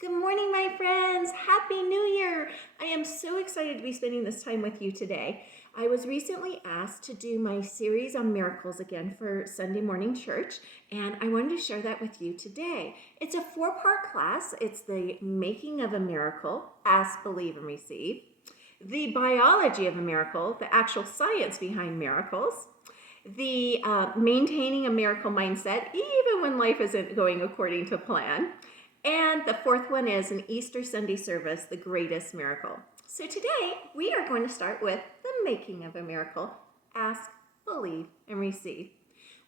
Good morning, my friends. Happy New Year. I am so excited to be spending this time with you today. I was recently asked to do my series on miracles again for Sunday morning church, and I wanted to share that with you today. It's a 4-part class. It's the making of a miracle, ask, believe, and receive. The biology of a miracle, the actual science behind miracles. The maintaining a miracle mindset, even when life isn't going according to plan. And the fourth one is an Easter Sunday service, the greatest miracle. So today we are going to start with the making of a miracle. Ask, believe, and receive.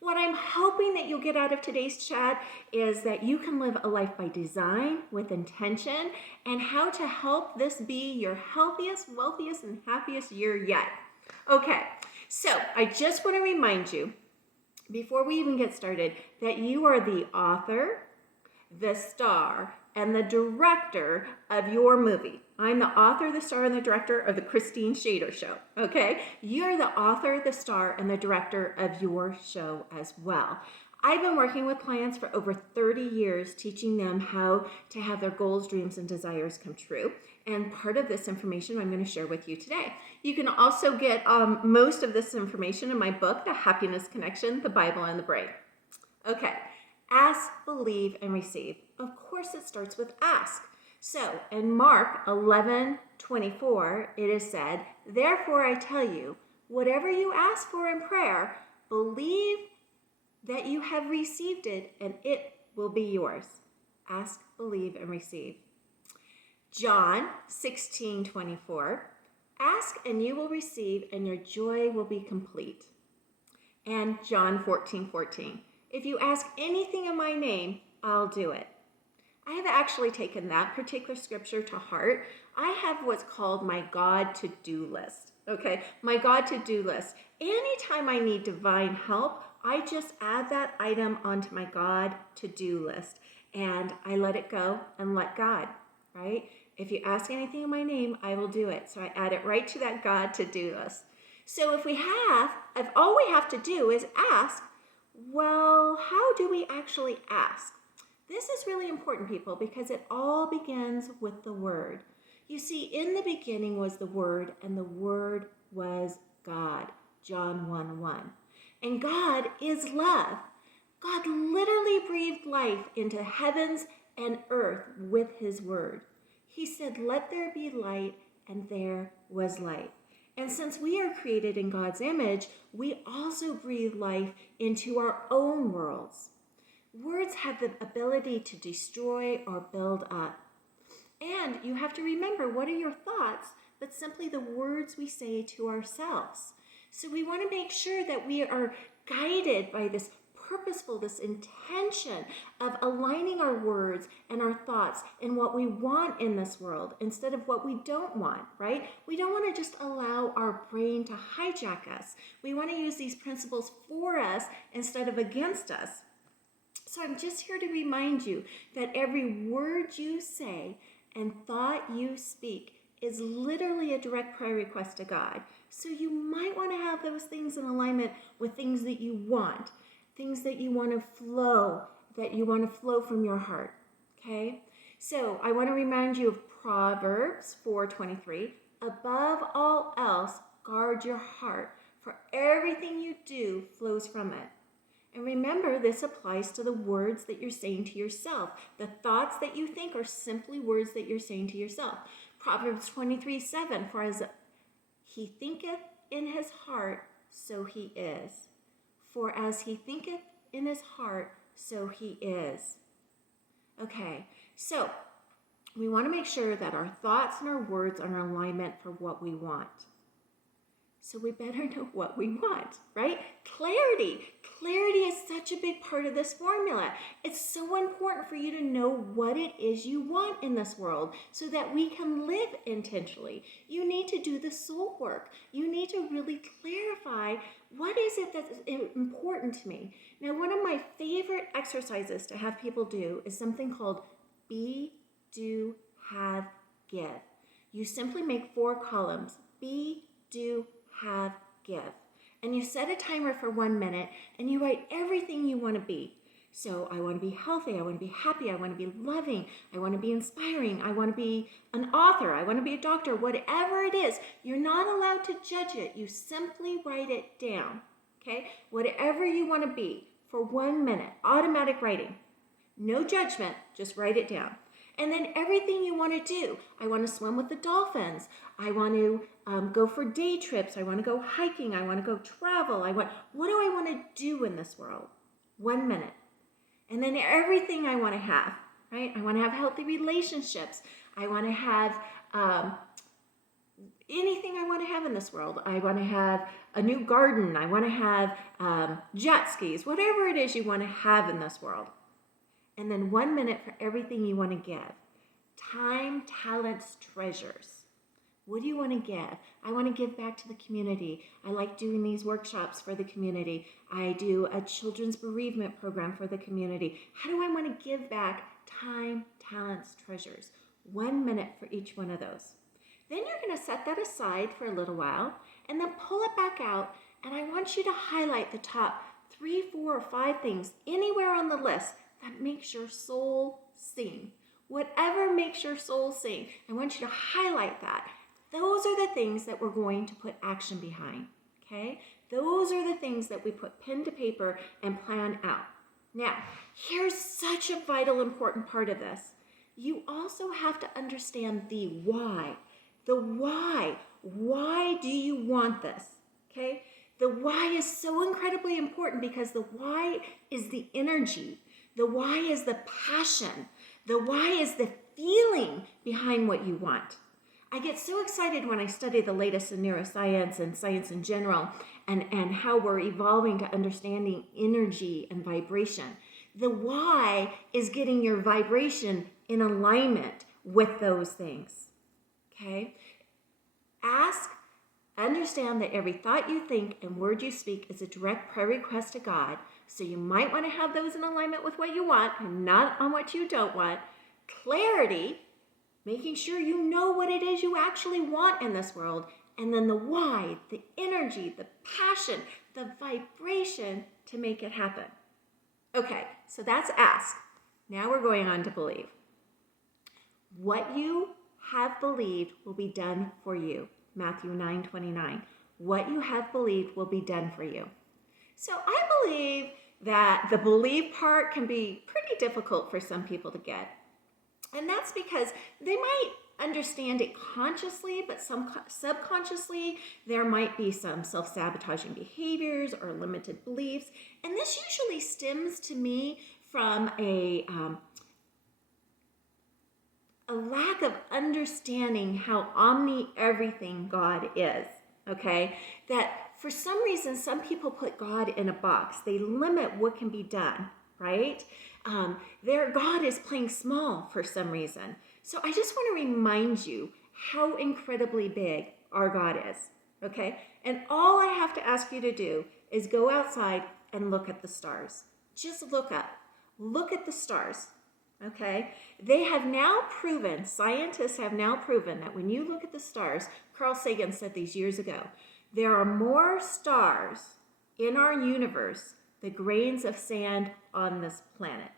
What I'm hoping that you'll get out of today's chat is that you can live a life by design with intention and how to help this be your healthiest, wealthiest, and happiest year yet. Okay, so I just want to remind you before we even get started that you are the author, the star, and the director of your movie. I'm the author, the star, and the director of the Christine Shader Show, okay? You're the author, the star, and the director of your show as well. I've been working with clients for over 30 years, teaching them how to have their goals, dreams, and desires come true. And part of this information I'm going to share with you today. You can also get most of this information in my book, The Happiness Connection, The Bible, and the Brain. Okay. Ask, believe, and receive. Of course, it starts with ask. So in Mark 11:24, it is said, "Therefore I tell you, whatever you ask for in prayer, believe that you have received it and it will be yours." Ask, believe, and receive. John 16:24, "Ask and you will receive and your joy will be complete." And John 14:14, "If you ask anything in my name, I'll do it." I have actually taken that particular scripture to heart. I have what's called my God to-do list. Okay, my God to-do list. Anytime I need divine help, I just add that item onto my God to-do list and I let it go and let God, right? If you ask anything in my name, I will do it. So I add it right to that God to-do list. So if all we have to do is ask, well, how do we actually ask? This is really important, people, because it all begins with the Word. You see, in the beginning was the Word, and the Word was God, John 1:1. And God is love. God literally breathed life into heavens and earth with His Word. He said, "Let there be light," and there was light. And since we are created in God's image, we also breathe life into our own worlds. Words have the ability to destroy or build up. And you have to remember, what are your thoughts but simply the words we say to ourselves? So we want to make sure that we are guided by this purposeful, this intention of aligning our words and our thoughts in what we want in this world instead of what we don't want, right? We don't want to just allow our brain to hijack us. We want to use these principles for us instead of against us. So I'm just here to remind you that every word you say and thought you speak is literally a direct prayer request to God. So you might want to have those things in alignment with things that you want, things that you want to flow from your heart, okay? So I want to remind you of Proverbs 4:23. "Above all else, guard your heart, for everything you do flows from it." And remember, this applies to the words that you're saying to yourself. The thoughts that you think are simply words that you're saying to yourself. Proverbs 23:7, "For as he thinketh in his heart, so he is. For as he thinketh in his heart, so he is." Okay, so we want to make sure that our thoughts and our words are in alignment for what we want. So we better know what we want, right? Clarity. Clarity is such a big part of this formula. It's so important for you to know what it is you want in this world so that we can live intentionally. You need to do the soul work. You need to really clarify, what is it that's important to me? Now, one of my favorite exercises to have people do is something called be, do, have, give. You simply make 4 columns: be, do, have, give. And you set a timer for 1 minute and you write everything you want to be. So I want to be healthy. I want to be happy. I want to be loving. I want to be inspiring. I want to be an author. I want to be a doctor. Whatever it is, you're not allowed to judge it. You simply write it down. Okay? Whatever you want to be for 1 minute, automatic writing. No judgment, just write it down. And then everything you want to do. I want to swim with the dolphins. I want to go for day trips. I want to go hiking. I want to go travel. What do I want to do in this world? 1 minute. And then everything I want to have, right? I want to have healthy relationships. I want to have anything I want to have in this world. I want to have a new garden. I want to have jet skis, whatever it is you want to have in this world. And then 1 minute for everything you want to give. Time, talents, treasures. What do you want to give? I want to give back to the community. I like doing these workshops for the community. I do a children's bereavement program for the community. How do I want to give back? Time, talents, treasures. 1 minute for each one of those. Then you're going to set that aside for a little while and then pull it back out. And I want you to highlight the top 3, 4, or 5 things anywhere on the list that makes your soul sing. Whatever makes your soul sing, I want you to highlight that. Those are the things that we're going to put action behind, okay? Those are the things that we put pen to paper and plan out. Now, here's such a vital, important part of this. You also have to understand the why. The why. Why do you want this, okay? The why is so incredibly important because the why is the energy. The why is the passion. The why is the feeling behind what you want. I get so excited when I study the latest in neuroscience and science in general and how we're evolving to understanding energy and vibration. The why is getting your vibration in alignment with those things, okay? Understand that every thought you think and word you speak is a direct prayer request to God, so you might want to have those in alignment with what you want and not on what you don't want. Clarity, making sure you know what it is you actually want in this world, and then the why, the energy, the passion, the vibration to make it happen. Okay, so that's ask. Now we're going on to believe. What you have believed will be done for you. Matthew 9:29. What you have believed will be done for you. So I believe that the believe part can be pretty difficult for some people to get. And that's because they might understand it consciously, but subconsciously, there might be some self-sabotaging behaviors or limited beliefs. And this usually stems to me from a lack of understanding how omni-everything God is, okay? That for some reason, some people put God in a box. They limit what can be done, right? Their God is playing small for some reason. So I just want to remind you how incredibly big our God is, okay? And all I have to ask you to do is go outside and look at the stars. Just look up. Look at the stars, okay? They have now proven, scientists have now proven that when you look at the stars, Carl Sagan said these years ago, there are more stars in our universe than grains of sand on this planet.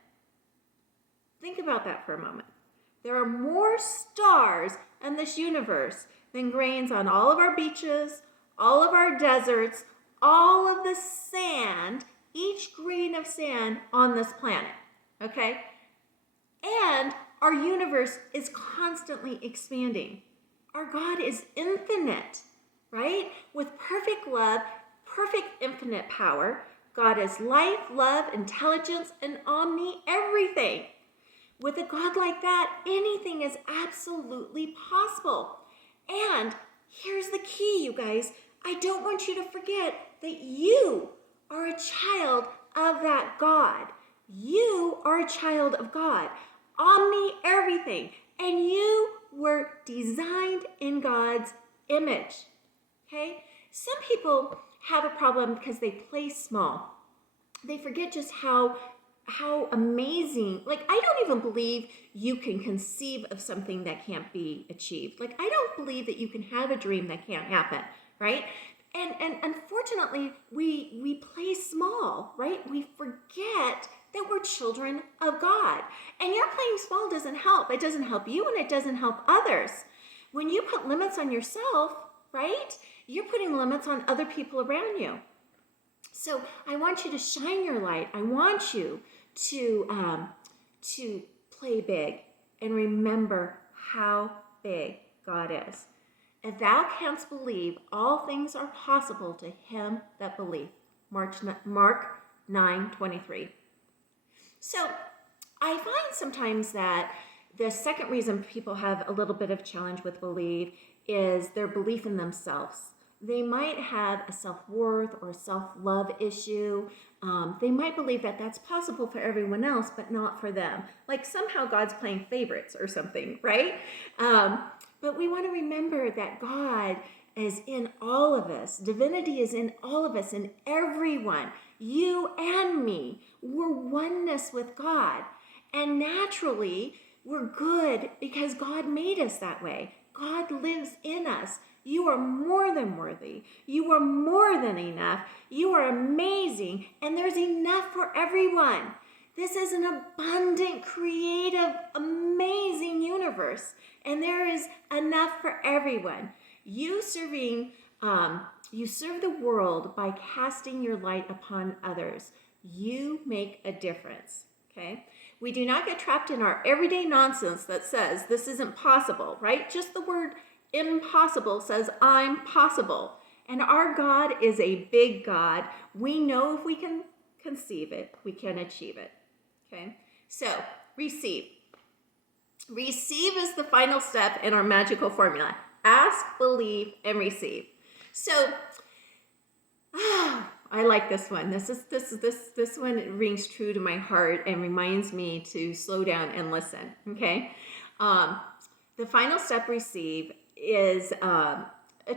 Think about that for a moment. There are more stars in this universe than grains on all of our beaches, all of our deserts, all of the sand, each grain of sand on this planet, okay? And our universe is constantly expanding. Our God is infinite, right? With perfect love, perfect infinite power. God is life, love, intelligence, and omni-everything. With a God like that, anything is absolutely possible. And here's the key, you guys. I don't want you to forget that you are a child of that God. You are a child of God. Omni-everything. And you were designed in God's image. Okay? Some people have a problem because they play small. They forget just how amazing, like I don't even believe you can conceive of something that can't be achieved. Like I don't believe that you can have a dream that can't happen, right? And unfortunately, we play small, right? We forget that we're children of God. And your playing small doesn't help. It doesn't help you and it doesn't help others. When you put limits on yourself, right, you're putting limits on other people around you. So I want you to shine your light. I want you to play big and remember how big God is. If thou canst believe, all things are possible to him that believe. Mark 9:23. So I find sometimes that the second reason people have a little bit of challenge with belief is their belief in themselves. They might have a self-worth or a self-love issue. They might believe that that's possible for everyone else, but not for them. Like somehow God's playing favorites or something, right? But we want to remember that God is in all of us. Divinity is in all of us, in everyone. You and me. We're oneness with God. And naturally, we're good because God made us that way. God lives in us. You are more than worthy. You are more than enough. You are amazing. And there's enough for everyone. This is an abundant, creative, amazing universe. And there is enough for everyone. You serve the world by casting your light upon others. You make a difference, okay? We do not get trapped in our everyday nonsense that says this isn't possible, right? Just the word impossible says I'm possible. And our God is a big God. We know if we can conceive it, we can achieve it, okay? So, receive. Receive is the final step in our magical formula. Ask, believe, and receive. So, I like this one. This one rings true to my heart and reminds me to slow down and listen. Okay, the final step, receive, is a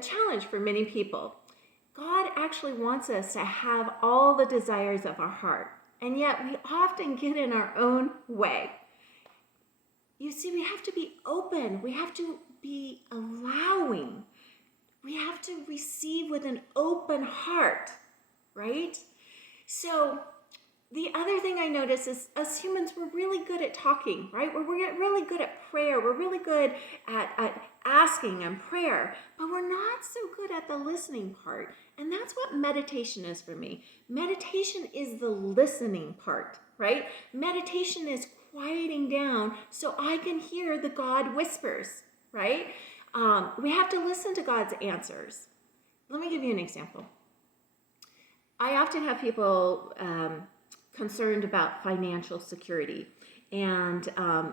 challenge for many people. God actually wants us to have all the desires of our heart, and yet we often get in our own way. You see, we have to be open. We have to be allowing. We have to receive with an open heart, right? So the other thing I notice is us humans, we're really good at talking, right? We're really good at prayer. We're really good at asking and prayer, but we're not so good at the listening part. And that's what meditation is for me. Meditation is the listening part, right? Meditation is quieting down so I can hear the God whispers, right? We have to listen to God's answers. Let me give you an example. I often have people concerned about financial security. And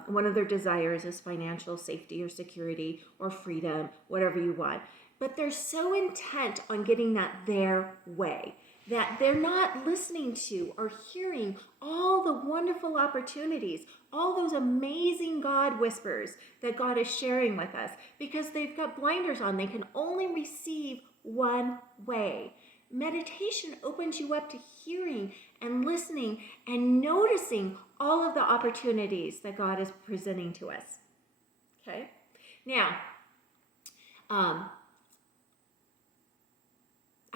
one of their desires is financial safety or security or freedom, whatever you want. But they're so intent on getting that their way that they're not listening to or hearing all the wonderful opportunities, all those amazing God whispers that God is sharing with us, because they've got blinders on. They can only receive one way. Meditation opens you up to hearing and listening and noticing all of the opportunities that God is presenting to us. Okay? Now,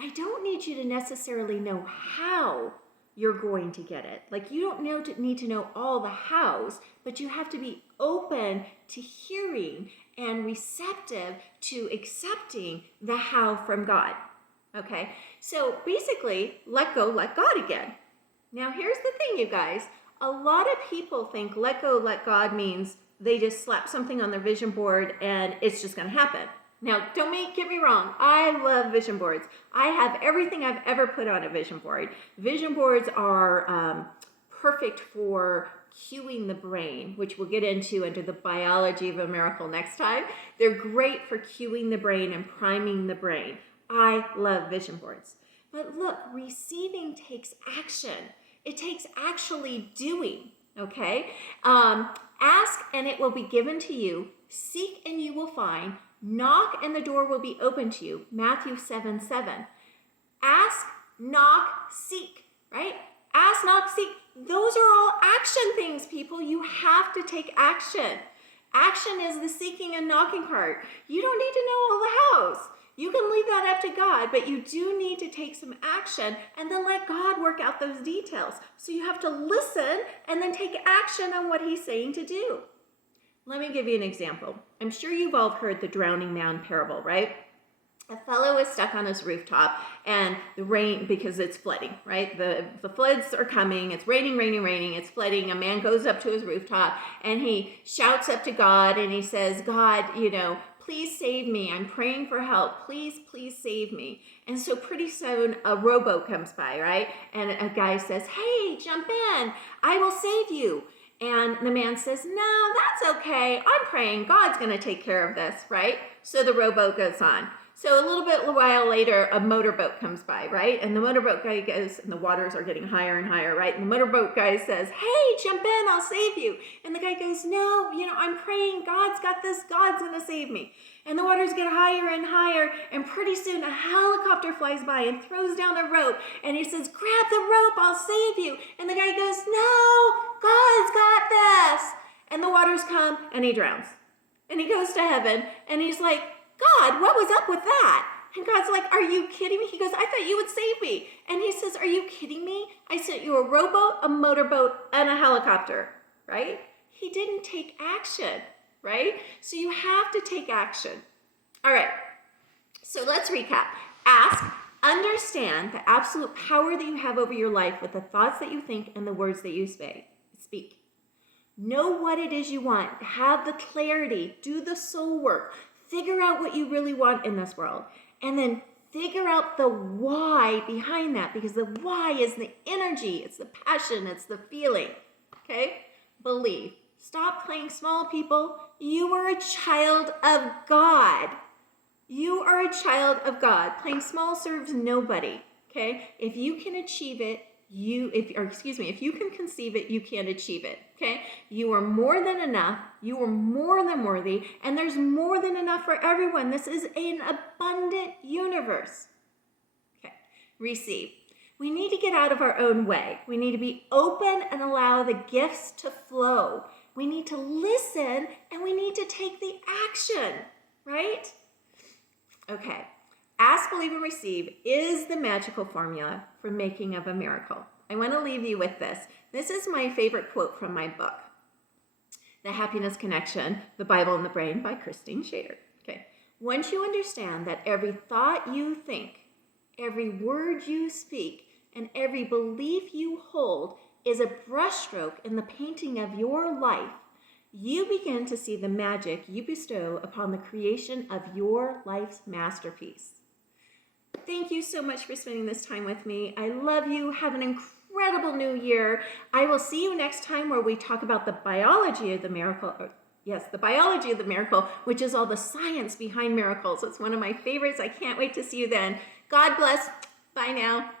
I don't need you to necessarily know how you're going to get it. Like, you don't need to know all the hows, but you have to be open to hearing and receptive to accepting the how from God. Okay? So basically, let go, let God again. Now, here's the thing, you guys. A lot of people think let go, let God means they just slap something on their vision board and it's just going to happen. Now, get me wrong. I love vision boards. I have everything I've ever put on a vision board. Vision boards are perfect for cueing the brain, which we'll get into under the biology of a miracle next time. They're great for cueing the brain and priming the brain. I love vision boards. But look, receiving takes action. It takes actually doing, okay? Ask and it will be given to you. Seek and you will find. Knock and the door will be open to you. Matthew 7:7. Ask, knock, seek, right? Ask, knock, seek. Those are all action things, people. You have to take action. Action is the seeking and knocking part. You don't need to know all the hows. You can leave that up to God, but you do need to take some action and then let God work out those details. So you have to listen and then take action on what he's saying to do. Let me give you an example. I'm sure you've all heard the drowning man parable, right? A fellow is stuck on his rooftop and the rain, because it's flooding, right? The floods are coming. It's raining, it's flooding. A man goes up to his rooftop and he shouts up to God and he says, God, please save me. I'm praying for help. Please save me. And so pretty soon a rowboat comes by, right? And a guy says, hey, jump in. I will save you. And the man says, no, that's okay. I'm praying. God's going to take care of this, right? So the rowboat goes on. So a little bit while later, a motorboat comes by, right? And the motorboat guy goes, and the waters are getting higher and higher, right? And the motorboat guy says, hey, jump in, I'll save you. And the guy goes, no, I'm praying, God's got this, God's gonna save me. And the waters get higher and higher, and pretty soon a helicopter flies by and throws down a rope, and he says, grab the rope, I'll save you. And the guy goes, no, God's got this. And the waters come, and he drowns. And he goes to heaven, and he's like, God, what was up with that? And God's like, are you kidding me? He goes, I thought you would save me. And he says, are you kidding me? I sent you a rowboat, a motorboat, and a helicopter, right? He didn't take action, right? So you have to take action. All right, so let's recap. Ask, understand the absolute power that you have over your life with the thoughts that you think and the words that you speak. Know what it is you want. Have the clarity. Do the soul work. Figure out what you really want in this world. And then figure out the why behind that, because the why is the energy, it's the passion, it's the feeling. Okay? Believe. Stop playing small, people. You are a child of God. You are a child of God. Playing small serves nobody. Okay? If you can achieve it, if you can conceive it, you can achieve it, okay? You are more than enough, you are more than worthy, and there's more than enough for everyone. This is an abundant universe. Okay, receive. We need to get out of our own way. We need to be open and allow the gifts to flow. We need to listen, and we need to take the action, right? Okay. Ask, believe, and receive is the magical formula for making of a miracle. I want to leave you with this. This is my favorite quote from my book, The Happiness Connection, The Bible and the Brain by Christine Shader. Okay. Once you understand that every thought you think, every word you speak, and every belief you hold is a brushstroke in the painting of your life, you begin to see the magic you bestow upon the creation of your life's masterpiece. Thank you so much for spending this time with me. I love you. Have an incredible new year. I will see you next time where we talk about the biology of the miracle. The biology of the miracle, which is all the science behind miracles. It's one of my favorites. I can't wait to see you then. God bless. Bye now.